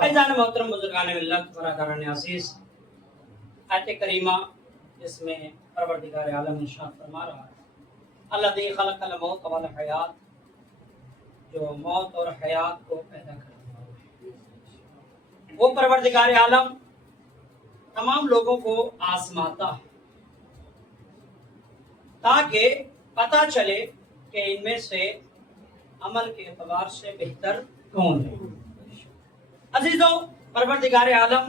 فیضان محترم بزرگان ملت برادران عزیز، آیت کریمہ جس میں پروردگار عالم ارشاد فرما رہا ہے الذی خلق الموت والحیات، جو موت اور حیات کو پیدا کرتا ہے، وہ پروردگار عالم تمام لوگوں کو آزماتا ہے تاکہ پتہ چلے کہ ان میں سے عمل کے اعتبار سے بہتر کون ہے۔ عزیزو، پروردگار عالم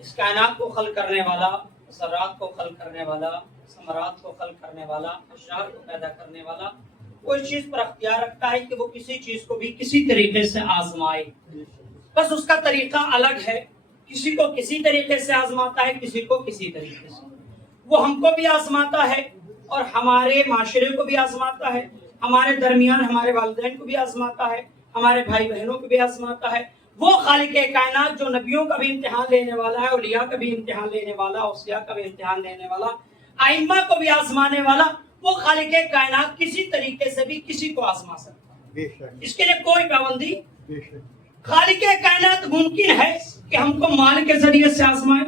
اس کائنات کو خلق کرنے والا، ذرات کو خلق کرنے والا، ثمرات کو خلق کرنے والا، اشجار کو پیدا کرنے والا، وہ اس چیز پر اختیار رکھتا ہے کہ وہ کسی چیز کو بھی کسی طریقے سے آزمائے، بس اس کا طریقہ الگ ہے۔ کسی کو کسی طریقے سے آزماتا ہے، کسی کو کسی طریقے سے۔ وہ ہم کو بھی آزماتا ہے اور ہمارے معاشرے کو بھی آزماتا ہے، ہمارے درمیان ہمارے والدین کو بھی آزماتا ہے، ہمارے بھائی بہنوں کو بھی آزماتا ہے۔ وہ خالق کائنات جو نبیوں کا بھی امتحان لینے والا ہے، اولیاء کا بھی امتحان لینے والا، اوصیاء کا بھی امتحان لینے والا، ائمہ کو بھی آزمانے والا، وہ خالق کائنات کسی طریقے سے بھی کسی کو آزما سکتا ہے، اس کے لیے کوئی پابندی۔ خالق کائنات ممکن ہے کہ ہم کو مال کے ذریعے سے آزمائے،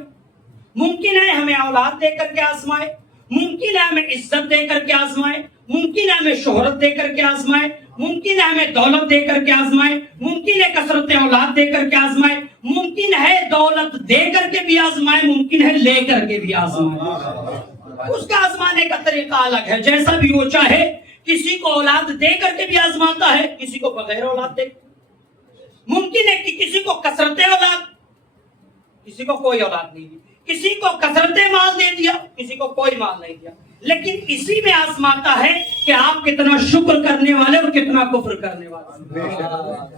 ممکن ہے ہمیں اولاد دے کر کے آزمائے، ممکن ہے ہمیں عزت دے کر کے آزمائے، ممکن ہے ہمیں شہرت دے کر کے آزمائے، ممکن ہے ہمیں دولت دے کر کے آزمائے، ممکن ہے کثرت اولاد دے کر کے آزمائے، ممکن ہے دولت دے کر کے بھی آزمائے، ممکن ہے لے کر کے بھی آزمائے۔ اس کا آزمانے کا طریقہ الگ ہے، جیسا بھی وہ چاہے۔ کسی کو اولاد دے کر کے بھی آزماتا ہے، کسی کو بغیر اولاد دے۔ ممکن ہے کہ کسی کو کثرت اولاد، کسی کو کوئی اولاد نہیں دی، کسی کو کثرت مال دے دیا، کسی کو کوئی مال نہیں دیا، لیکن اسی میں آزماتا ہے کہ آپ کتنا شکر کرنے والے اور کتنا کفر کرنے والے۔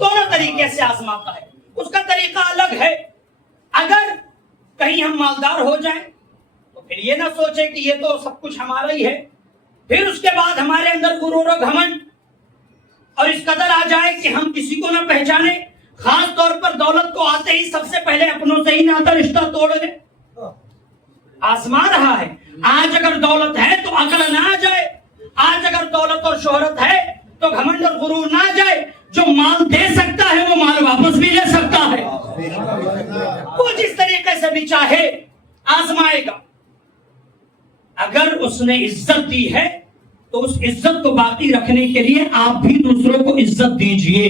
دونوں طریقے سے آزماتا ہے، اس کا طریقہ الگ ہے۔ اگر کہیں ہم مالدار ہو جائیں تو پھر یہ نہ سوچے کہ یہ تو سب کچھ ہمارا ہی ہے، پھر اس کے بعد ہمارے اندر غرور و گھمنڈ اور اس قدر آ جائے کہ ہم کسی کو نہ پہچانے، خاص طور پر دولت کو آتے ہی سب سے پہلے اپنوں سے ہی ناتا رشتہ توڑ دے۔ آزما رہا ہے۔ آج اگر دولت ہے تو عقل نہ آ جائے، آج اگر دولت اور شہرت ہے تو گھمنڈ اور غرور نہ آ جائے۔ جو مال دے سکتا ہے وہ مال واپس بھی لے سکتا ہے، وہ جس طریقے سے بھی چاہے آزمائے گا۔ اگر اس نے عزت دی ہے تو اس عزت کو باقی رکھنے کے لیے آپ بھی دوسروں کو عزت دیجئے۔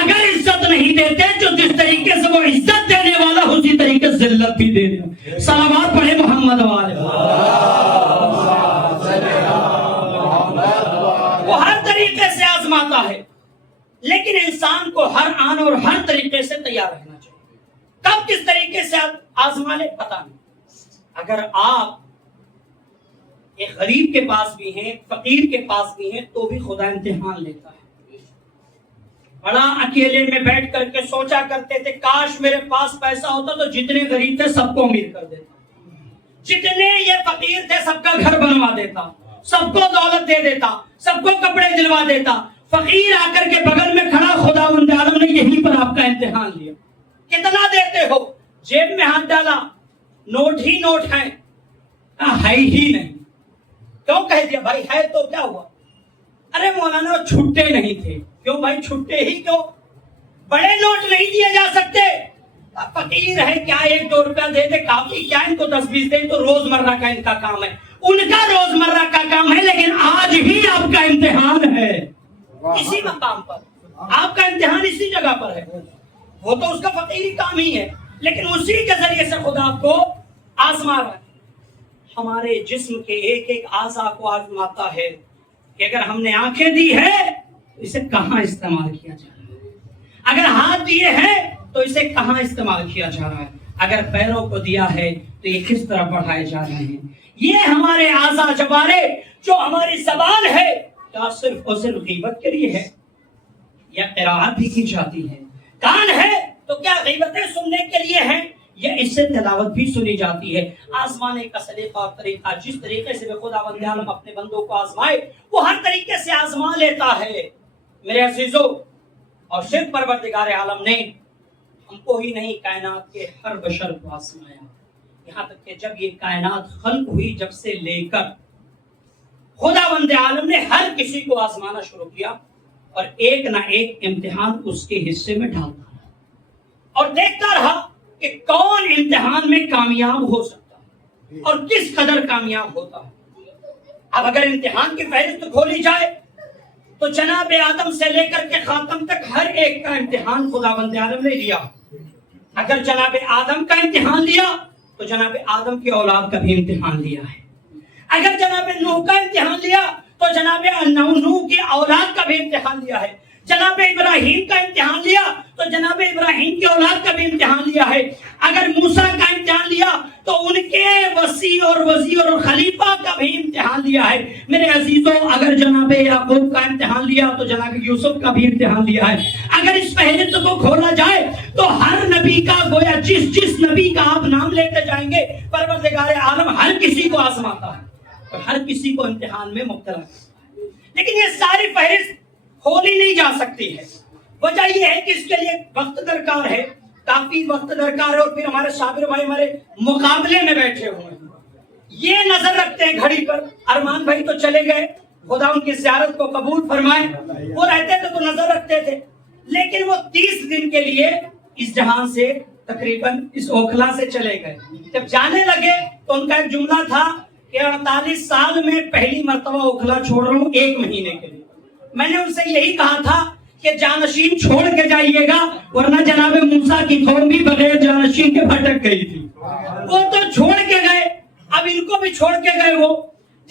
اگر عزت نہیں دیتے جو جس طریقے سے وہ عزت دینے والا اسی طریقے سے ذلت بھی دے دے۔ صلوات پڑھے محمد والے۔ وہ ہر طریقے سے آزماتا ہے، لیکن انسان کو ہر آن اور ہر طریقے سے تیار رہنا چاہیے۔ کب کس طریقے سے آزما لے پتہ نہیں۔ اگر آپ ایک غریب کے پاس بھی ہیں، فقیر کے پاس بھی ہیں، تو بھی خدا امتحان لیتا ہے۔ بڑا اکیلے میں بیٹھ کر کے سوچا کرتے تھے کاش میرے پاس پیسہ ہوتا تو جتنے غریب تھے سب کو امیر کر دیتا، جتنے یہ فقیر تھے سب کا گھر بنوا دیتا، سب کو دولت دے دیتا، سب کو کپڑے دلوا دیتا۔ فقیر آ کر کے بغل میں کھڑا، خداوند عالم نے یہیں پر آپ کا امتحان لیا۔ کتنا دیتے ہو؟ جیب میں ہاتھ ڈالا، نوٹ ہی نوٹ ہیں، ہے ہی نہیں۔ کیوں کہہ دیا بھائی ہے تو کیا ہوا؟ ارے مولانا چھٹے نہیں تھے۔ کیوں بھائی چھٹے ہی کیوں؟ بڑے نوٹ نہیں دیے جا سکتے؟ فقیر ہے کیا 1-2 روپیہ دے دے کافی، کیا ان کو 10-20 دے تو روزمرہ کا ان کا کام ہے، ان کا روزمرہ کا کام ہے۔ لیکن آج ہی آپ کا امتحان ہے اسی مقام پر، آپ کا امتحان اسی جگہ پر ہے۔ وہ تو اس کا فقیری کام ہی ہے، لیکن اسی کے ذریعے سے خدا آپ کو آزما رہا ہے۔ ہمارے جسم کے ایک ایک اعضاء کو آزماتا ہے کہ اگر ہم نے آنکھیں دی ہے اسے کہاں استعمال کیا جا رہا ہے، اگر ہاتھ دیے ہیں تو اسے کہاں استعمال کیا جا رہا ہے، اگر پیروں کو دیا ہے تو یہ کس طرح بڑھائے جا رہے ہیں۔ یہ ہمارے اعضاء جوارے جو ہماری زبان ہے کیا صرف اور صرف غیبت کے لیے ہے یا قرائت بھی کی جاتی ہے؟ کان ہے تو کیا غیبتیں سننے کے لیے ہیں یا اس سے تلاوت بھی سنی جاتی ہے؟ آزمانے کا سلیقہ اور طریقہ جس طریقے سے خداوند عالم اپنے بندوں کو آزمائے وہ ہر طریقے سے آزما لیتا ہے۔ میرے عزیزو، اور صرف پروردگار عالم نے ہم کو ہی نہیں کائنات کے ہر بشر کو آزمایا، یہاں تک کہ جب یہ کائنات خلق ہوئی جب سے لے کر خداوند عالم نے ہر کسی کو آزمانا شروع کیا اور ایک نہ ایک امتحان اس کے حصے میں ڈالتا رہا۔ اور دیکھتا رہا کہ کون امتحان میں کامیاب ہو سکتا ہے اور کس قدر کامیاب ہوتا ہے۔ اب اگر امتحان کی فہرست کھولی جائے تو جناب آدم سے لے کر کے خاتم تک ہر ایک کا امتحان خداوند عالم نے لیا۔ اگر جناب آدم کا امتحان لیا تو جناب آدم کی اولاد کا بھی امتحان لیا ہے۔ اگر جناب نوح کا امتحان لیا تو جناب نوح کی اولاد کا بھی امتحان لیا ہے۔ جناب ابراہیم کا امتحان لیا تو جناب ابراہیم کی اولاد کا بھی امتحان لیا ہے۔ اگر موسیٰ کا امتحان لیا تو ان کے وصی اور وزیر اور خلیفہ کا بھی امتحان لیا ہے۔ میرے عزیزوں، اگر جناب یعقوب کا امتحان لیا تو جناب یوسف کا بھی امتحان لیا ہے۔ اگر اس فہرست کو کھولا جائے تو ہر نبی کا گویا جس نبی کا آپ نام لیتے جائیں گے پروردگار عالم ہر کسی کو آزماتا ہے اور ہر کسی کو امتحان میں مبتلا کرتا ہے۔ لیکن یہ ساری فہرست کھولی نہیں جا سکتی ہے۔ وجہ یہ ہے کہ اس کے لیے وقت درکار ہے، کافی وقت درکار ہے، اور پھر ہمارے صابر بھائی ہمارے مقابلے میں بیٹھے ہوئے ہیں، یہ نظر رکھتے ہیں گھڑی پر۔ ارمان بھائی تو چلے گئے، خدا ان کی زیارت کو قبول فرمائے، وہ رہتے تھے تو نظر رکھتے تھے، لیکن وہ 30 دن کے لیے اس جہان سے تقریباً اس اوکھلا سے چلے گئے۔ جب جانے لگے تو ان کا ایک جملہ تھا کہ 48 سال میں پہلی مرتبہ اوکھلا چھوڑ رہا ہوں 1 مہینے کے لیے۔ میں نے ان سے یہی کہا تھا کہ جانشین چھوڑ کے جائیے گا، ورنہ جناب موسیٰ کی قوم بھی بغیر جانشین کے بھٹک گئی تھی۔ وہ تو چھوڑ کے گئے، اب ان کو بھی چھوڑ کے گئے۔ وہ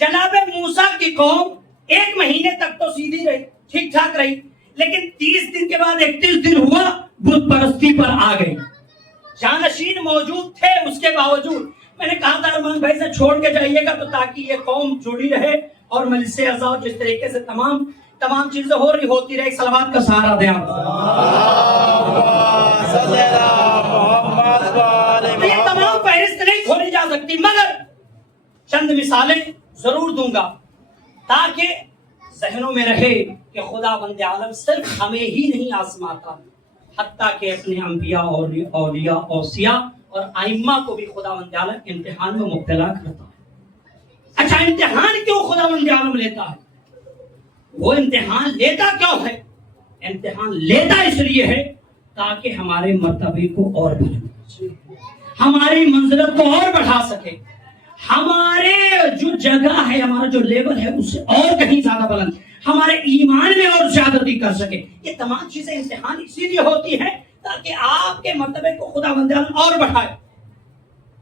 جناب موسیٰ کی قوم 1 مہینے تک تو سیدھی رہی، ٹھیک ٹھاک رہی، لیکن 30 دن کے بعد 31 دن ہوا، بت پرستی پر آ گئی۔ جانشین موجود تھے، اس کے باوجود میں نے کہا تھا ارمان بھائی سے چھوڑ کے جائیے گا تو تاکہ یہ قوم جڑی رہے اور مجلس اعزاز جس طریقے سے تمام چیزیں ہوتی رہے۔ صلوات کا سہارا دیں آپ۔ یہ تمام فہرست نہیں کھولی جا سکتی، مگر چند مثالیں ضرور دوں گا تاکہ ذہنوں میں رہے کہ خدا بند عالم صرف ہمیں ہی نہیں آزماتا، حتیٰ کہ اپنے انبیاء اور اولیاء اوصیاء اور ائمہ کو بھی خدا بند عالم امتحان میں مبتلا کرتا ہے۔ اچھا، امتحان کیوں خدا بند عالم لیتا ہے؟ وہ امتحان لیتا کیوں ہے؟ امتحان لیتا اس لیے ہے تاکہ ہمارے مرتبے کو اور بلند سکے، ہماری منزلت کو اور بڑھا سکے، ہمارے جو جگہ ہے، ہمارا جو لیول ہے اس سے اور کہیں زیادہ بلند، ہمارے ایمان میں اور زیادتی کر سکے۔ یہ تمام چیزیں امتحان اسی لیے ہوتی ہیں تاکہ آپ کے مرتبے کو خدا بند عالم اور بڑھائے۔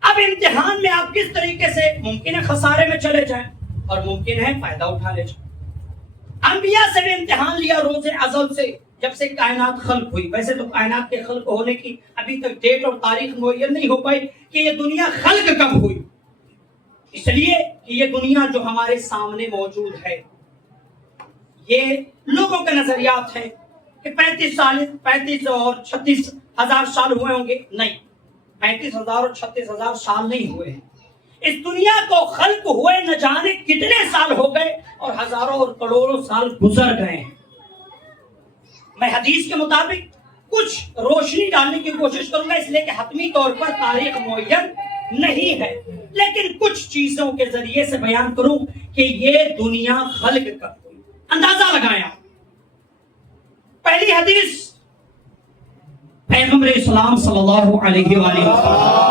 اب امتحان میں آپ کس طریقے سے ممکن ہے خسارے میں چلے جائیں اور ممکن ہے فائدہ اٹھا لے جائیں۔ انبیاء سے بھی امتحان لیا روز ازل سے، جب سے کائنات خلق ہوئی۔ ویسے تو کائنات کے خلق ہونے کی ابھی تک ڈیٹ اور تاریخ معین نہیں ہو پائی کہ یہ دنیا خلق کب ہوئی، اس لیے کہ یہ دنیا جو ہمارے سامنے موجود ہے، یہ لوگوں کے نظریات ہیں کہ 35 اور 36 ہزار سال ہوئے ہوں گے۔ نہیں، 35,000 اور 36,000 سال نہیں ہوئے ہیں۔ اس دنیا کو خلق ہوئے نہ جانے کتنے سال ہو گئے اور ہزاروں اور کروڑوں سال گزر گئے ہیں۔ میں حدیث کے مطابق کچھ روشنی ڈالنے کی کوشش کروں گا، اس لیے کہ حتمی طور پر تاریخ معین نہیں ہے، لیکن کچھ چیزوں کے ذریعے سے بیان کروں کہ یہ دنیا خلق کب ہوئی۔ اندازہ لگایا، پہلی حدیث پیغمبر اسلام صلی اللہ علیہ وآلہ وسلم،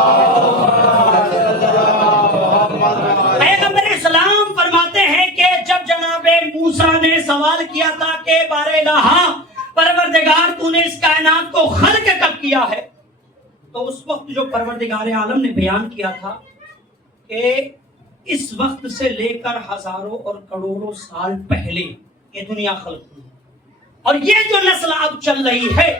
پیغمبر اسلام فرماتے ہیں کہ جب جناب موسیٰ نے سوال کیا تھا کہ بار الہ پروردگار تو نے اس کائنات کو خلق کب کیا ہے، تو اس وقت جو پروردگار عالم نے بیان کیا تھا کہ اس وقت سے لے کر ہزاروں اور کروڑوں سال پہلے یہ دنیا خلق ہوئی، اور یہ جو نسل اب چل رہی ہے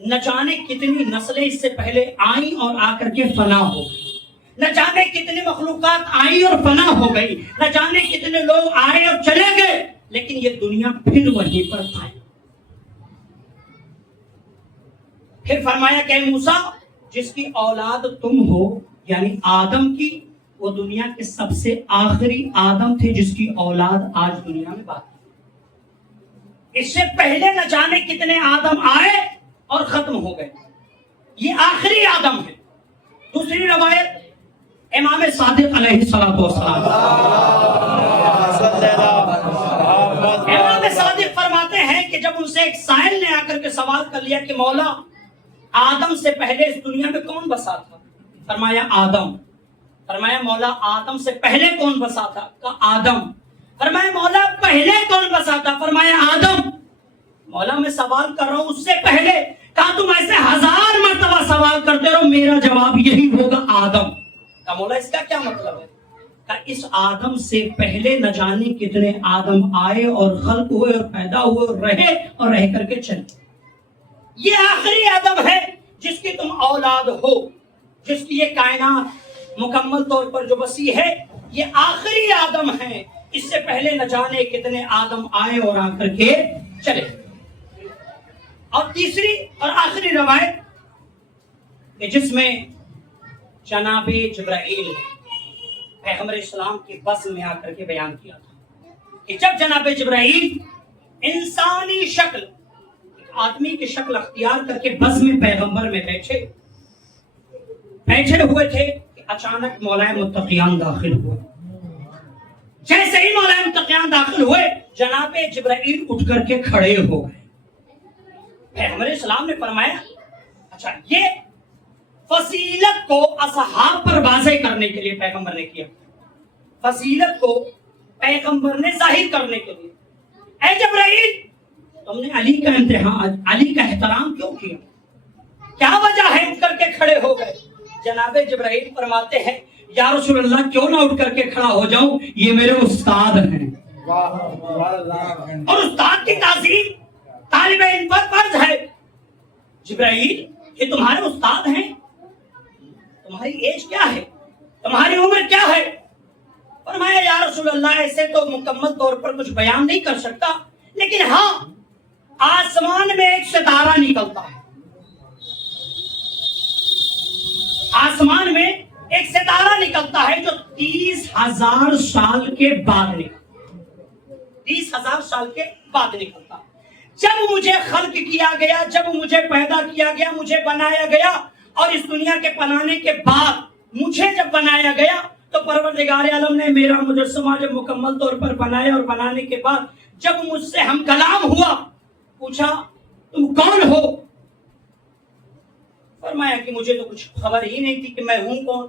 نہ جانے کتنی نسلیں اس سے پہلے آئیں اور آ کر کے فنا ہو گئی، نہ جانے کتنی مخلوقات آئی اور فنا ہو گئی، نہ جانے کتنے لوگ آئے اور چلے گئے، لیکن یہ دنیا پھر وہیں پر آئی۔ پھر فرمایا کہ موسیٰ جس کی اولاد تم ہو، یعنی آدم کی، وہ دنیا کے سب سے آخری آدم تھے جس کی اولاد آج دنیا میں باقی۔ اس سے پہلے نہ جانے کتنے آدم آئے اور ختم ہو گئے، یہ آخری آدم ہے۔ دوسری روایت امام صادق علیہ الصلوۃ والسلام، امام صادق فرماتے ہیں کہ جب ان سے ایک سائل نے آ کر کے سوال کر لیا کہ مولا آدم سے پہلے اس دنیا میں کون بسا تھا؟ فرمایا آدم. فرمایا مولا آدم سے پہلے کون بسا تھا؟ کہا آدم. فرمایا مولا پہلے کون بسا تھا؟ فرمایا آدم. مولا میں سوال کر رہا ہوں اس سے پہلے. کہا تم ایسے 1000 مرتبہ سوال کرتے رہو میرا جواب یہی ہوگا آدم. کہا مولا اس کا کیا مطلب ہے؟ کہا اس آدم سے پہلے نہ جانے کتنے آدم آئے اور خلق ہوئے اور پیدا ہوئے اور رہے اور رہ کر کے چلے. یہ آخری آدم ہے جس کی تم اولاد ہو, جس کی یہ کائنات مکمل طور پر جو وسیع ہے, یہ آخری آدم ہے. اس سے پہلے نہ جانے کتنے آدم آئے اور آ کر کے چلے. اور تیسری اور آخری روایت کہ جس میں جناب جبرائیل پیغمبر اسلام کی بس میں آ کر کے بیان کیا تھا کہ جب جناب جبرائیل انسانی شکل, آدمی کی شکل اختیار کر کے بس میں پیغمبر میں بیٹھے ہوئے تھے کہ اچانک مولا متقیان داخل ہوئے. جیسے ہی مولا متقیان داخل ہوئے جناب جبرائیل اٹھ کر کے کھڑے ہو گئے. پیغمبر اسلام نے فرمایا اچھا یہ فضیلت کو اصحاب پر واضح کرنے کے لیے پیغمبر نے کیا, فضیلت کو پیغمبر نے ظاہر کرنے کے لیے. اے جبرائیل تم نے علی کا امتحان, علی کا احترام کیوں کیا؟ کیا وجہ ہے اٹھ کر کے کھڑے ہو گئے؟ جناب جبرائیل فرماتے ہیں یا رسول اللہ کیوں نہ اٹھ کر کے کھڑا ہو جاؤں, یہ میرے استاد ہیں اور استاد کی تعظیم طالب علم پر فرض ہے. جبرائیل یہ تمہارے استاد ہیں, تمہاری ایج کیا ہے, تمہاری عمر کیا ہے؟ فرمایا یا رسول اللہ ایسے تو مکمل طور پر کچھ بیان نہیں کر سکتا, لیکن ہاں آسمان میں ایک ستارہ نکلتا ہے, آسمان میں ایک ستارہ نکلتا ہے جو 30,000 سال کے بعد نکلتا ہے, 30,000 سال کے بعد نکلتا ہے. جب مجھے خلق کیا گیا, جب مجھے پیدا کیا گیا, مجھے بنایا گیا, اور اس دنیا کے بنانے کے بعد مجھے جب بنایا گیا تو پروردگار عالم نے میرا مجسمہ جب مکمل طور پر بنایا اور بنانے کے بعد جب مجھ سے ہم کلام ہوا, پوچھا تم کون ہو؟ فرمایا کہ مجھے تو کچھ خبر ہی نہیں تھی کہ میں ہوں کون.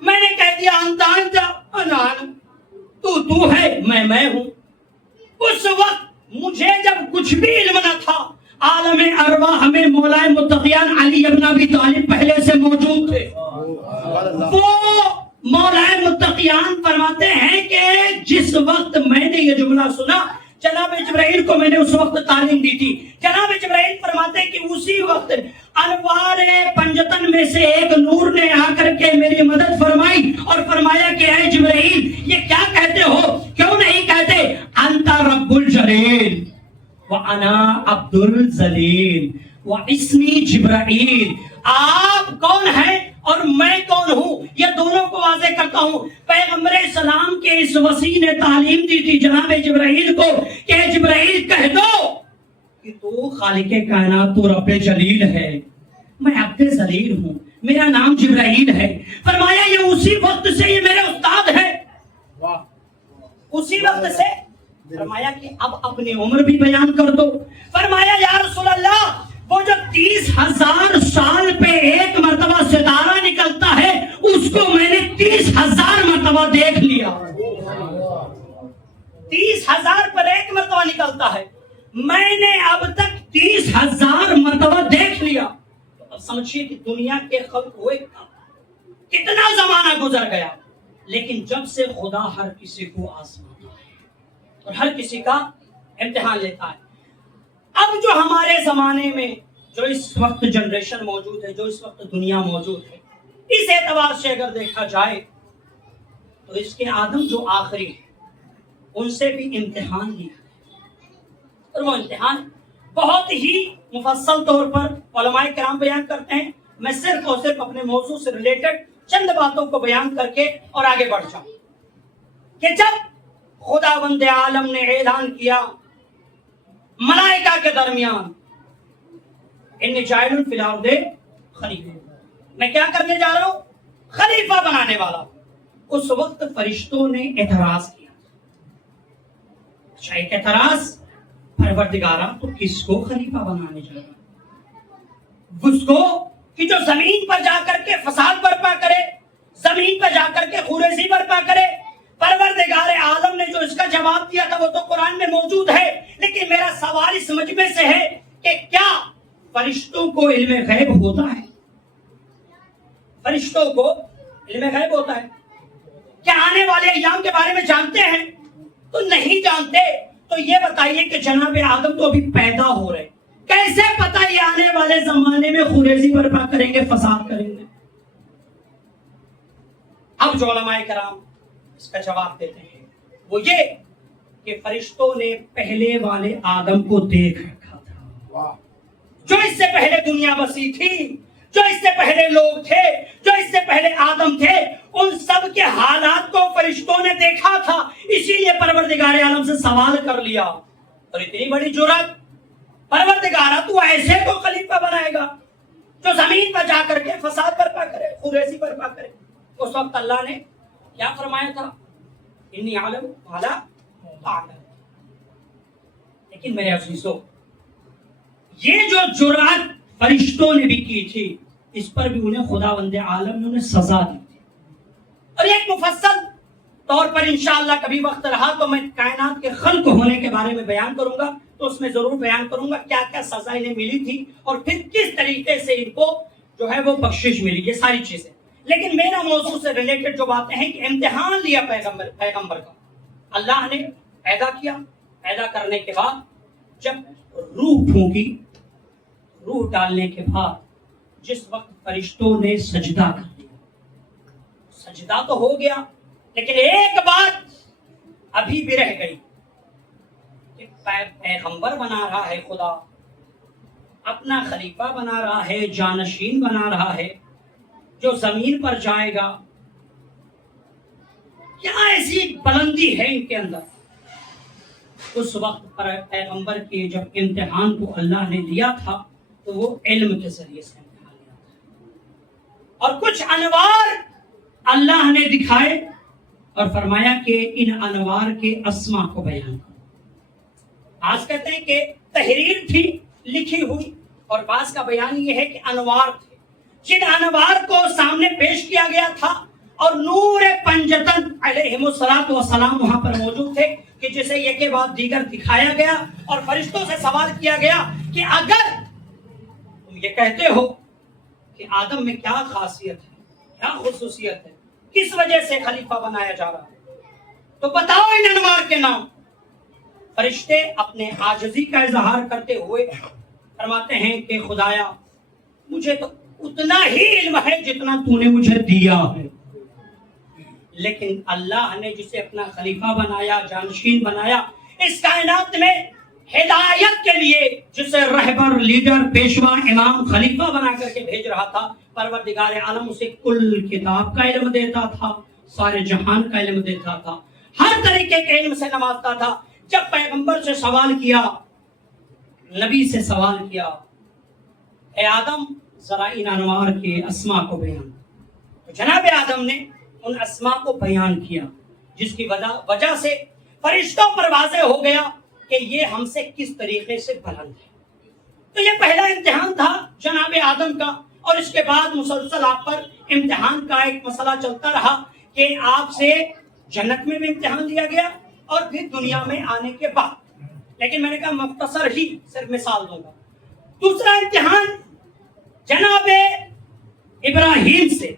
میں نے کہہ دیا انتا انتا انا انا, تو ہے میں ہوں. اس وقت مجھے جب کچھ بھی علم نہ تھا, عالم ارواح میں مولا متقیان علی ابن ابی طالب پہلے سے موجود تھے. وہ مولا متقیان فرماتے ہیں کہ جس وقت میں نے یہ جملہ سنا جناب جبرائیل کو میں نے اس وقت تعلیم دی تھی. جناب جبرائیل فرماتے ہیں کہ اسی وقت انوار پنجتن میں سے ایک نور نے آ کر کے میری مدد فرمائی اور فرمایا کہ اے جبرائیل یہ کیا کہتے ہو, کیوں نہیں کہتے انت رب الجلیل وانا عبد الذلیل واسمی جبرائیل, آپ کون ہیں اور میں کون ہوں, یہ دونوں کو واضح کرتا ہوں. پیغمبر اسلام کے اس وسیع نے تعلیم دی تھی جناب جبرائیل کو کہ جبرائیل کہہ دو کہ تو خالق کائنات, تو رب جلیل ہے, میں عبد ذلیل ہوں, میرا نام جبرائیل ہے. فرمایا یہ اسی وقت سے یہ میرے استاد ہے, اسی وقت سے. فرمایا کہ اب اپنی عمر بھی بیان کر دو. فرمایا یا رسول اللہ وہ جو 30,000 سال پہ ایک مرتبہ ستارہ نکلتا ہے اس کو میں نے 30,000 مرتبہ دیکھ لیا. 30,000 پر ایک مرتبہ نکلتا ہے, میں نے اب تک 30,000 مرتبہ دیکھ لیا. اب سمجھیے کہ دنیا کے خلق ہوئے کتنا زمانہ گزر گیا, لیکن جب سے خدا ہر کسی کو آزماتا ہے اور ہر کسی کا امتحان لیتا ہے. اب جو ہمارے زمانے میں جو اس وقت جنریشن موجود ہے, جو اس وقت دنیا موجود ہے, اس اعتبار سے اگر دیکھا جائے تو اس کے آدم جو آخری ہیں ان سے بھی امتحان لیا ہے, اور وہ امتحان بہت ہی مفصل طور پر علماء کرام بیان کرتے ہیں. میں صرف اور صرف اپنے موضوع سے ریلیٹڈ چند باتوں کو بیان کر کے اور آگے بڑھ جاؤں کہ جب خداوند عالم نے اعلان کیا ملائکہ کے درمیان انی جاعل فی الارض خلیفہ, میں کیا کرنے جا رہا ہوں, خلیفہ بنانے والا. اس وقت فرشتوں نے اعتراض کیا. اچھا ایک اعتراض, پروردگارا تو کس کو خلیفہ بنانے جا رہا؟ اس کو کہ جو زمین پر جا کر کے فساد برپا کرے، زمین پر جا کر کے خورشی برپا کرے. پروردگار عالم نے جو اس کا جواب دیا تھا وہ تو قرآن میں موجود ہے، لیکن میرا سوال اس مجمع سے ہے کہ کیا فرشتوں کو علم غیب ہوتا ہے؟ فرشتوں کو علم غیب ہوتا ہے؟ کیا آنے والے ایام کے بارے میں جانتے ہیں؟ تو نہیں جانتے. تو یہ بتائیے کہ جناب آدم تو ابھی پیدا ہو رہے، کیسے پتہ یہ آنے والے زمانے میں خورشی برپا کریں گے، فساد کریں گے؟ اب جو علماء کرام اس کا جواب دیتے ہیں وہ یہ کہ فرشتوں نے پہلے والے آدم کو دیکھ رکھا تھا. جو اس سے پہلے دنیا بسی تھی، جو اس سے پہلے لوگ تھے، جو اس سے پہلے آدم تھے، ان سب کے حالات کو فرشتوں نے دیکھا تھا. اسی لیے پروردگار عالم سے سوال کر لیا. اور اتنی بڑی جرات، پروردگارہ تو ایسے کو خلیفہ بنائے گا جو زمین پر جا کر کے فساد برپا کرے، خورشی برپا کرے؟ اس وقت اللہ نے کیا فرمایا تھا؟ انی عالم والا تعلم. لیکن میرے عزیزو، یہ جو جرات فرشتوں نے بھی کی تھی، اس پر بھی انہیں خداوند عالم نے انہیں سزا دی تھی. اور ایک مفصل طور پر انشاءاللہ کبھی وقت رہا تو میں کائنات کے خلق ہونے کے بارے میں بیان کروں گا، تو اس میں ضرور بیان کروں گا کیا کیا سزا انہیں ملی تھی اور پھر کس طریقے سے ان کو جو ہے وہ بخشش ملی، یہ ساری چیزیں. لیکن میرا موضوع سے ریلیٹڈ جو باتیں ہیں کہ امتحان لیا پیغمبر کا. اللہ نے پیدا کیا، پیدا کرنے کے بعد جب روح پھونکی، روح ڈالنے کے بعد جس وقت فرشتوں نے سجدہ کر دیا، سجدہ تو ہو گیا، لیکن ایک بات ابھی بھی رہ گئی کہ پیغمبر بنا رہا ہے خدا، اپنا خلیفہ بنا رہا ہے، جانشین بنا رہا ہے جو زمین پر جائے گا. کیا ایسی بلندی ہے ان کے اندر؟ اس وقت پر پیغمبر کے جب امتحان کو اللہ نے لیا تھا تو وہ علم کے ذریعے سے امتحان لیا تھا، اور کچھ انوار اللہ نے دکھائے اور فرمایا کہ ان انوار کے اسما کو بیان کرو. آج کہتے ہیں کہ تحریر تھی لکھی ہوئی، اور بعض کا بیان یہ ہے کہ انوار تھے جن انوار کو سامنے پیش کیا گیا تھا، اور نور پنجتن علیہ السلام وہاں پر موجود تھے کہ جسے یہ کے بعد دیگر دکھایا گیا. اور فرشتوں سے سوال کیا گیا کہ اگر تم یہ کہتے ہو کہ آدم میں کیا خاصیت ہے، کیا خصوصیت ہے، کس وجہ سے خلیفہ بنایا جا رہا ہے، تو بتاؤ ان انوار کے نام. فرشتے اپنے عاجزی کا اظہار کرتے ہوئے فرماتے ہیں کہ خدایا مجھے تو اتنا ہی علم ہے جتنا تو نے مجھے دیا ہے، لیکن اللہ نے جسے اپنا خلیفہ بنایا، جانشین بنایا، اس کائنات میں ہدایت کے لیے جسے رہبر، لیڈر، پیشوا، امام، خلیفہ بنا کر کے بھیج رہا تھا، پروردگار عالم اسے کل کتاب کا علم دیتا تھا، سارے جہان کا علم دیتا تھا، ہر طریقے کے علم سے نوازتا تھا. جب پیغمبر سے سوال کیا، نبی سے سوال کیا، اے آدم ذرا ان انوار کے اسما کو بیان، تو جناب آدم نے ان اسما کو بیان کیا، جس کی وجہ سے فرشتوں پر واضح ہو گیا کہ یہ ہم سے کس طریقے سے بلند ہے. تو یہ پہلا امتحان تھا جناب آدم کا، اور اس کے بعد مسلسل آپ پر امتحان کا ایک مسئلہ چلتا رہا کہ آپ سے جنت میں بھی امتحان لیا گیا اور پھر دنیا میں آنے کے بعد. لیکن میں نے کہا مختصر ہی صرف مثال دوں گا. دوسرا امتحان جناب ابراہیم سے،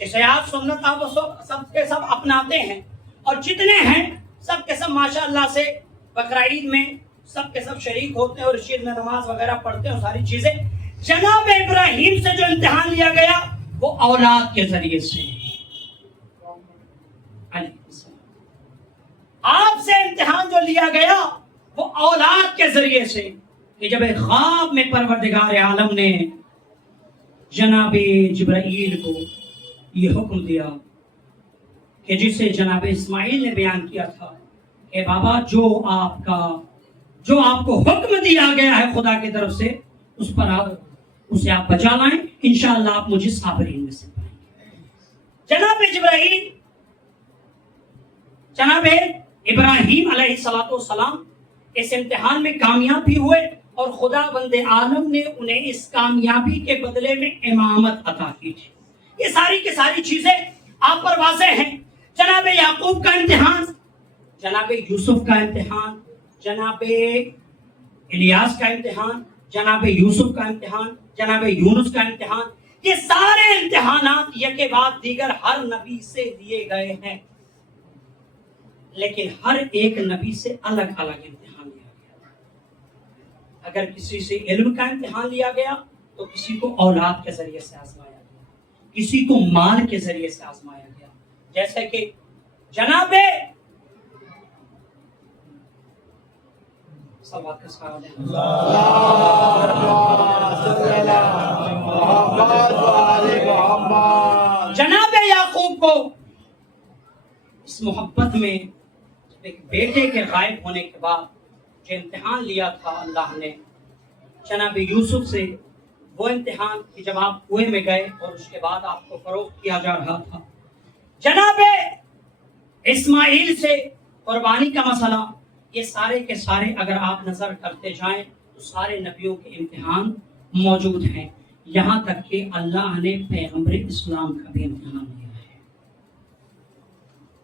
جسے آپ سنت آپ سب کے سب اپناتے ہیں، اور جتنے ہیں سب کے سب ماشاءاللہ سے بقرعید میں سب کے سب شریک ہوتے ہیں اور عشیر میں نماز وغیرہ پڑھتے ہیں، ساری چیزیں. جناب ابراہیم سے جو امتحان لیا گیا وہ اولاد کے ذریعے سے. آپ سے امتحان جو لیا گیا وہ اولاد کے ذریعے سے، کہ جب ایک خواب میں پروردگار عالم نے جناب جبرائیل کو یہ حکم دیا کہ جسے جناب اسماعیل نے بیان کیا تھا کہ بابا جو آپ کو حکم دیا گیا ہے خدا کی طرف سے، اس پر اسے آپ بچا لائیں، انشاءاللہ آپ مجھے صابرین میں سے پائیں گے. جناب ابراہیم علیہ السلام اس امتحان میں کامیاب بھی ہوئے اور خدا بند عالم نے انہیں اس کامیابی کے بدلے میں امامت عطا کی تھی. یہ ساری کی ساری چیزیں آپ پر واضح ہیں. جناب یعقوب کا امتحان، جناب یوسف کا امتحان، جناب الیاس کا امتحان، جناب یوسف کا امتحان، جناب یونس کا امتحان، یہ سارے امتحانات یک بعد دیگر ہر نبی سے دیے گئے ہیں، لیکن ہر ایک نبی سے الگ الگ امتحان لیا گیا. اگر کسی سے علم کا امتحان لیا گیا تو کسی کو اولاد کے ذریعے سے آزمایا گیا، کسی کو مال کے ذریعے سے آزمایا گیا. جیسے کہ جناب جناب یعقوب کو اس محبت میں ایک بیٹے کے غائب ہونے کے بعد جو امتحان لیا تھا اللہ نے، جناب یوسف سے وہ امتحان کہ جب آپ کنویں میں گئے اور اس کے بعد آپ کو فروخت کیا جا رہا تھا، جناب اسماعیل سے قربانی کا مسئلہ، یہ سارے کے سارے اگر آپ نظر کرتے جائیں تو سارے نبیوں کے امتحان موجود ہیں. یہاں تک کہ اللہ نے پیغمبر اسلام کا بھی امتحان لیا ہے.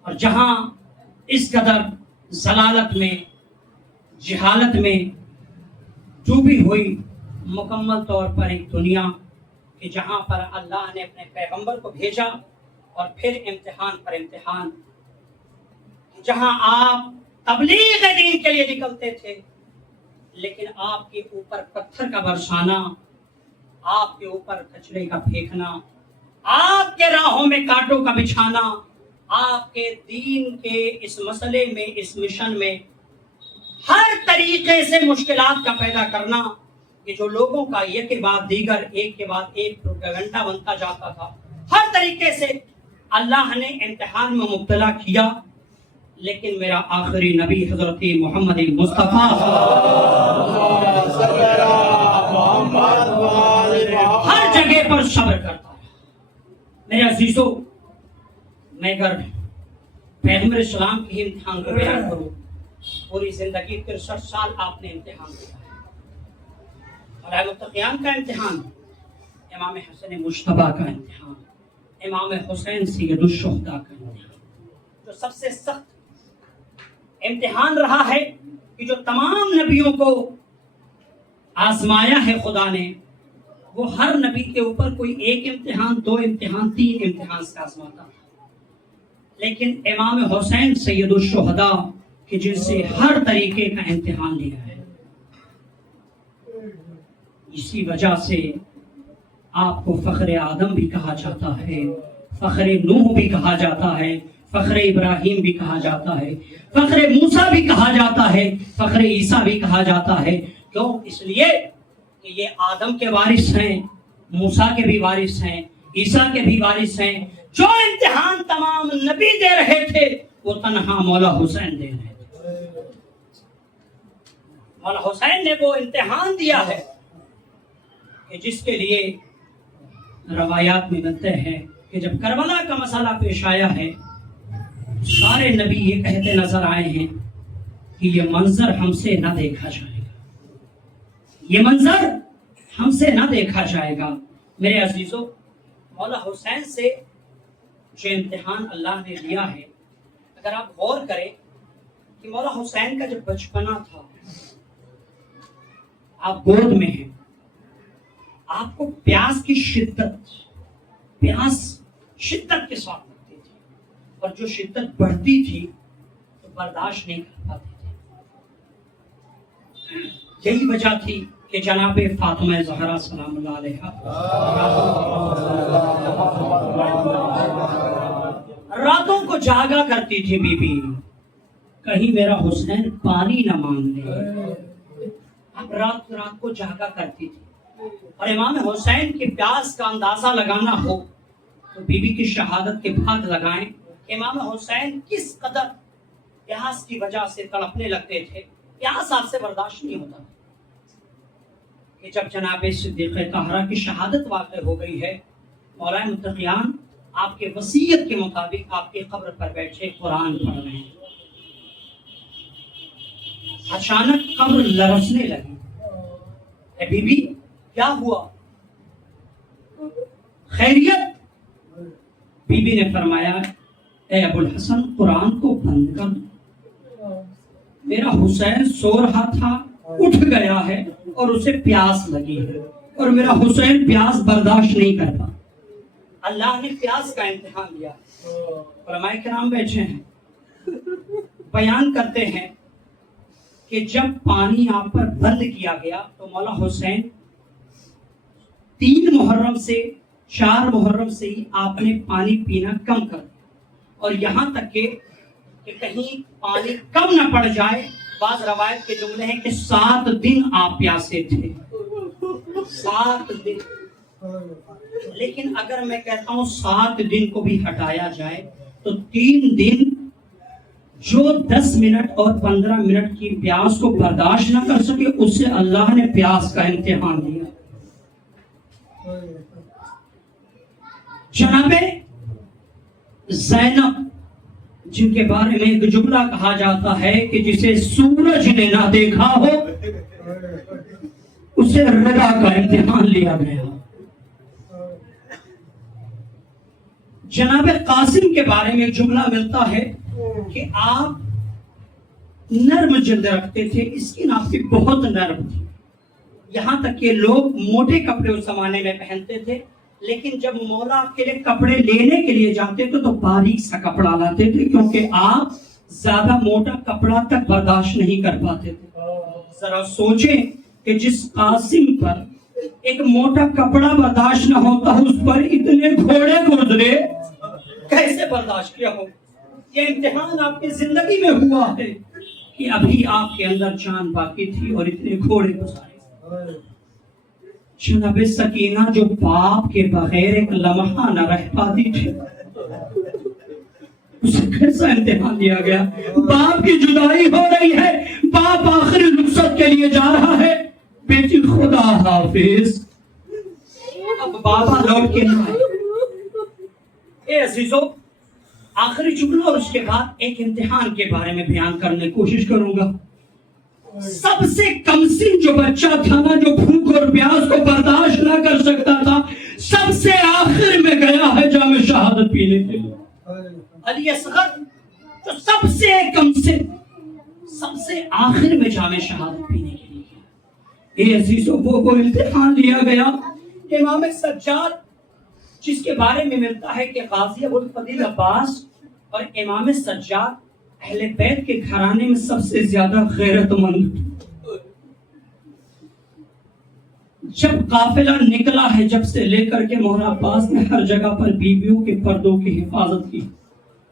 اور جہاں اس قدر ضلالت میں، جہالت میں ڈوبی ہوئی مکمل طور پر ایک دنیا کہ جہاں پر اللہ نے اپنے پیغمبر کو بھیجا اور پھر امتحان پر امتحان، جہاں آپ تبلیغ دین کے لیے نکلتے تھے لیکن آپ کے اوپر پتھر کا برسانا، آپ کے اوپر کچرے کا پھینکنا، آپ کے راہوں میں کانٹوں کا بچھانا، آپ کے دین کے اس مسئلے میں، اس مشن میں ہر طریقے سے مشکلات کا پیدا کرنا، کہ جو لوگوں کا ایک کے بعد دیگر، ایک کے بعد ایک پروپیگنڈا بنتا جاتا تھا، ہر طریقے سے اللہ نے امتحان میں مبتلا کیا. لیکن میرا آخری نبی حضرت محمد مصطفیٰ ہر جگہ پر صبر کرتا ہے. میرے عزیزو، میں اگر پیغمبر اسلام کے امتحان کو بیان کروں، پوری زندگی 63 سال آپ نے امتحان دیا ہے. اور متقیان کا امتحان، امام حسن مجتبیٰ کا امتحان، امام حسین سید الشہداء کا امتحان، جو سب سے سخت امتحان رہا ہے کہ جو تمام نبیوں کو آزمایا ہے خدا نے، وہ ہر نبی کے اوپر کوئی ایک امتحان، دو امتحان، تین امتحان سے آزماتا تھا. لیکن امام حسین سید الشہداء کہ جن سے ہر طریقے کا امتحان لیا ہے، اسی وجہ سے آپ کو فخر آدم بھی کہا جاتا ہے، فخر نوح بھی کہا جاتا ہے، فخر ابراہیم بھی کہا جاتا ہے، فخر موسیٰ بھی کہا جاتا ہے، فخر عیسیٰ بھی کہا جاتا ہے. کیوں؟ اس لیے کہ یہ آدم کے وارث ہیں، موسیٰ کے بھی وارث ہیں، عیسیٰ کے بھی وارث ہیں. جو امتحان تمام نبی دے رہے تھے وہ تنہا مولا حسین دے رہے تھے. مولا حسین نے وہ امتحان دیا ہے کہ جس کے لیے روایات میں ملتے ہیں کہ جب کربلا کا مسئلہ پیش آیا ہے، سارے نبی یہ کہتے نظر آئے ہیں کہ یہ منظر ہم سے نہ دیکھا جائے گا، یہ منظر ہم سے نہ دیکھا جائے گا. میرے عزیزو، مولا حسین سے جو امتحان اللہ نے لیا ہے، اگر آپ غور کریں کہ مولا حسین کا جب بچپنا تھا، آپ گود میں ہیں، آپ کو پیاس کی شدت کے ساتھ لگتی تھی، اور جو شدت بڑھتی تھی تو برداشت نہیں کر پاتے تھے. یہی وجہ تھی کہ جناب فاطمہ زہرا سلام اللہ علیہا راتوں کو جاگا کرتی تھی بی بی، کہیں میرا حسین پانی نہ مانگ لے. اب رات کو جاگا کرتی تھی، اور امام حسین کی پیاس کا اندازہ لگانا ہو تو بی بی کی شہادت کے بعد لگائیں. امام حسین کس قدر پیاس کی وجہ سے تڑپنے لگتے تھے، پیاس آپ سے برداشت نہیں ہوتا. کہ جب جناب صدیقہ طاہرہ کی شہادت واقع ہو گئی ہے، مولا متقیان آپ کے وصیت کے مطابق آپ کے قبر پر بیٹھے قرآن پڑھ رہے ہیں. اچانک قبر لرزنے لگی، اے بی بی کیا ہوا، خیریت؟ بی بی نے فرمایا اے ابو الحسن قرآن کو بند کر دو، میرا حسین سو رہا تھا اٹھ گیا ہے اور اسے پیاس لگی ہے اور میرا حسین پیاس برداشت نہیں کرتا۔ اللہ نے پیاس کا امتحان لیا۔ علماء کرام بیٹھے ہیں، بیان کرتے ہیں کہ جب پانی آپ پر بند کیا گیا تو مولا حسین 3 محرم سے 4 محرم سے ہی آپ نے پانی پینا کم کر دیا، اور یہاں تک کہ کہیں پانی کم نہ پڑ جائے، بعض روایت کے جملے ہیں کہ 7 دن آپ پیاسے تھے، 7 دن۔ لیکن اگر میں کہتا ہوں 7 دن کو بھی ہٹایا جائے تو 3 دن جو 10 منٹ اور 15 منٹ کی پیاس کو برداشت نہ کر سکے، اس سے اللہ نے پیاس کا امتحان دیا۔ جناب زینب جن کے بارے میں ایک جملہ کہا جاتا ہے کہ جسے سورج نے نہ دیکھا ہو اسے رضا کا امتحان لیا گیا۔ جناب قاسم کے بارے میں ایک جملہ ملتا ہے کہ آپ نرم جلد رکھتے تھے، اس کی نافی بہت نرم تھی، یہاں تک کہ لوگ موٹے کپڑے اس زمانے میں پہنتے تھے، لیکن جب مولا آپ کے لیے کپڑے لینے کے لیے جاتے تھے تو باریک سا کپڑا لاتے تھے، کیونکہ آپ زیادہ موٹا کپڑا تک برداشت نہیں کر پاتے تھے۔ ذرا سوچیں کہ جس قاسم پر ایک موٹا کپڑا برداشت نہ ہوتا، اس پر اتنے گھوڑے گزرے، کیسے برداشت کیا ہو؟ یہ امتحان آپ کی زندگی میں ہوا ہے کہ ابھی آپ کے اندر جان باقی تھی اور اتنے گھوڑے گزارے۔ جناب سکینہ جو باپ کے بغیر ایک لمحہ نہ رہ پاتی تھی، اسے کیسا امتحان دیا گیا؟ باپ کی جدائی ہو رہی ہے، باپ آخری رخصت کے لیے جا رہا ہے، بیٹی خدا حافظ، اب بابا لوٹ کے نہ آئے۔ اے عزیزو، آخری جملہ اور اس کے بعد ایک امتحان کے بارے میں بیان کرنے کی کوشش کروں گا۔ سب سے کم سن جو بچہ تھا نا، جو بھوک اور پیاس کو برداشت نہ کر سکتا تھا، سب سے آخر میں گیا ہے جام شہادت پینے کے لیے۔ علی اصغر جو سب سے کم سن، سب سے آخر میں جام شہادت پینے کے لیے گیا۔ اے عزیزو، وہ امتحان لیا گیا۔ امام سجاد جس کے بارے میں ملتا ہے کہ غازی ابو الفضل عباس اور امام سجاد اہل بیت کے گھرانے میں سب سے زیادہ غیرت مند۔ جب قافلہ نکلا ہے، جب سے لے کر کے مولا عباس نے ہر جگہ پر بیویوں کے پردوں کی حفاظت کی،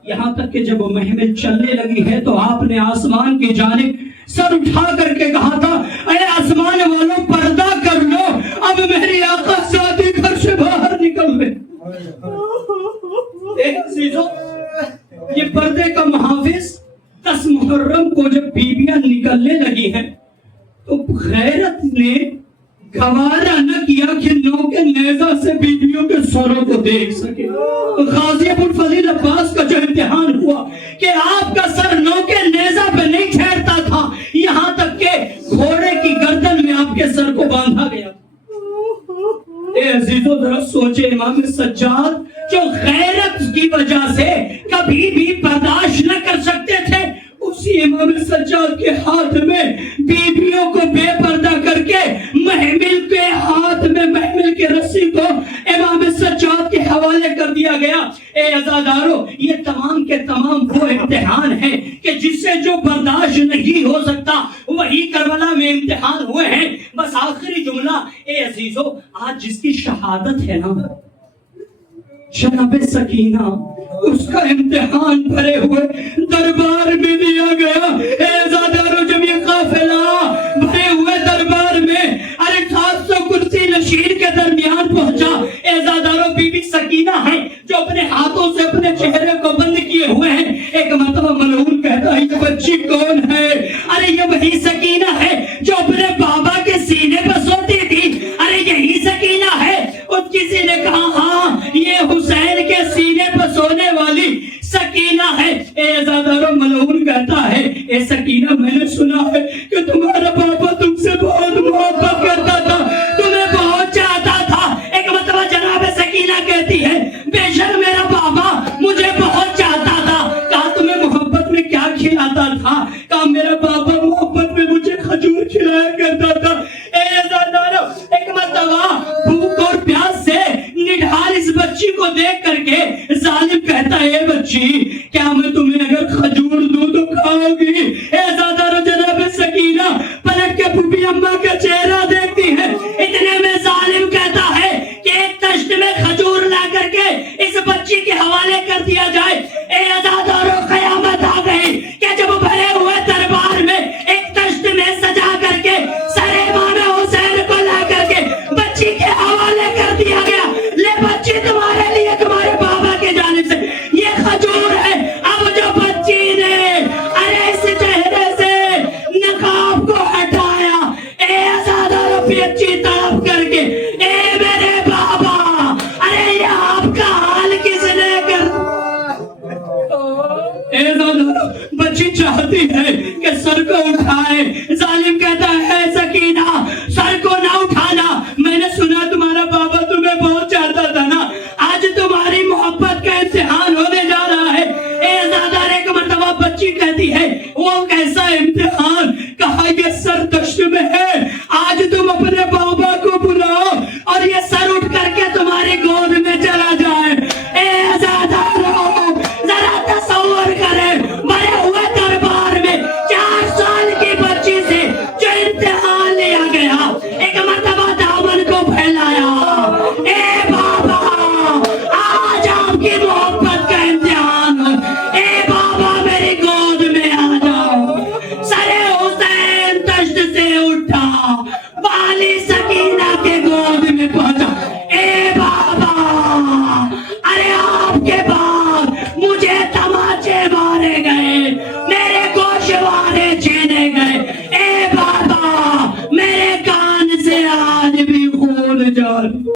یہاں تک کہ جب وہ محمل چلنے لگی ہے تو آپ نے آسمان کی جانب سر اٹھا کر کے کہا تھا، اے آسمان والوں پردہ کر لو، اب میری آقا ذاتی گھر سے باہر نکل گئے۔ یہ پردے کا محافظ 10 محرم کو جب بیویاں نکلنے لگی ہیں تو غیرت نے گوارا نہ کیا کہ نو کے نیزہ سے بیویوں کے سروں کو دیکھ سکے۔ غازی ابو الفضل عباس کا جو امتحان ہوا کہ آپ کا سر نو کے نیزہ پہ نہیں ٹھہرتا تھا، یہاں تک کہ گھوڑے کی گردن میں آپ کے سر کو باندھا گیا۔ اے عزیزو، ذرا سوچے، امام سجاد جو غیرت کی وجہ سے کبھی بھی برداشت نہ کر سکتے تھے، اسی امام سجاد کے ہاتھ میں بیویوں کو بے پردہ کر کے محمل کے ہاتھ میں محمل کے رسی کو امام سجاد کے حوالے کر دیا گیا۔ اے عزادارو، یہ تمام کے تمام وہ امتحان ہیں کہ جس سے جو برداشت نہیں ہو سکتا وہی کربلا میں امتحان ہوئے ہیں۔ بس آخری جملہ، اے عزیزو، آج جس کی شہادت ہے نا، جناب سکینہ، اس کا امتحان بھرے ہوئے دربار میں دیا گیا۔ اے عزادارو، جب یہ قافلہ بھرے ہوئے دربار میں 700 کرسی نشین کے درمیان پہنچا، اے عزادارو، بی بی سکینہ ہے جو اپنے ہاتھوں سے اپنے چہرے کو بند کیے ہوئے ہیں۔ ایک مرتبہ ملعون کہتا ہے، یہ بچی کون ہے؟ ارے یہ وہی سکینہ ہے جو اپنے بابا کے سینے پر سوتی تھی۔ ارے یہی سکینہ ہے۔ اس کسی نے کہا، ہاں یہ حسین کے سینے پر سونے والی سکینہ ہے۔ اے عزادارو، ملعون کہتا ہے، اے سکینہ، میں نے سنا ہے کہ تمہارا کے ظالم کہتا ہے بچی کیا میں تمہیں اگر کھجور دوں تو کھاؤ گی؟ اے زادہ جناب سکینہ پلٹ کے پھوپھی اماں کا چہرہ دیکھتی ہے، اتنے میں ظالم کہتا ہے کہ ایک تشت میں کھجور لا کر کے اس بچی کے حوالے کر دیا جائے۔ اے عزادارو قیامت آ گئی کہ جب بھرے ہوئے دربار میں ایک تشت میں سجا کر کے سر امام حسین کو لا کر کے بچی کے حوالے کر دیا گیا، لے بچی تمہارے لیے تمہارے بابا کے جانب سے یہ کھجور ہے۔ اب جو بچی نے ارے اس چہرے سے نقاب کو ہٹایا، اے عزادارو بچی تڑپ کر کے اے میرے بابا، ارے یہ آپ کا حال کس نے کر؟ اے زادارو بچی چاہتی ہے کہ سر کو اٹھائے، ظالم کہتا ہے سکینہ سر کو نہ اٹھانا، میں نے سنا تمہارا بابا تمہیں بہت چاہتا تھا نا، آج تمہاری محبت کا امتحان ہونے جا رہا ہے۔ اے زادار ایک مرتبہ بچی کہتی ہے وہ کیسا امتحان؟ کہا یہ سر دشت میں ہے، آج تم اپنے بابا کو بلاؤ اور یہ سر اٹھ کر کے تمہاری گود میں چلا جائے۔ اے عزادارو ذرا تصور کرے بڑے ہوئے دربار میں 4 سال کی بچی سے جو امتحان لیا گیا، ایک مرتبہ دامن کو پھیلایا، اے بابا آج آپ کی محبت کا امتحان ہو، اے بابا میری گود میں آ جاؤ۔ سر حسین دشت سے اٹھا، والی سکینہ کے گود میں پہنچا، اے بابا ارے آپ کے بعد مجھے تماچے مارے گئے، میرے گوشوارے چھینے گئے، اے بابا میرے کان سے آج بھی خون جاری۔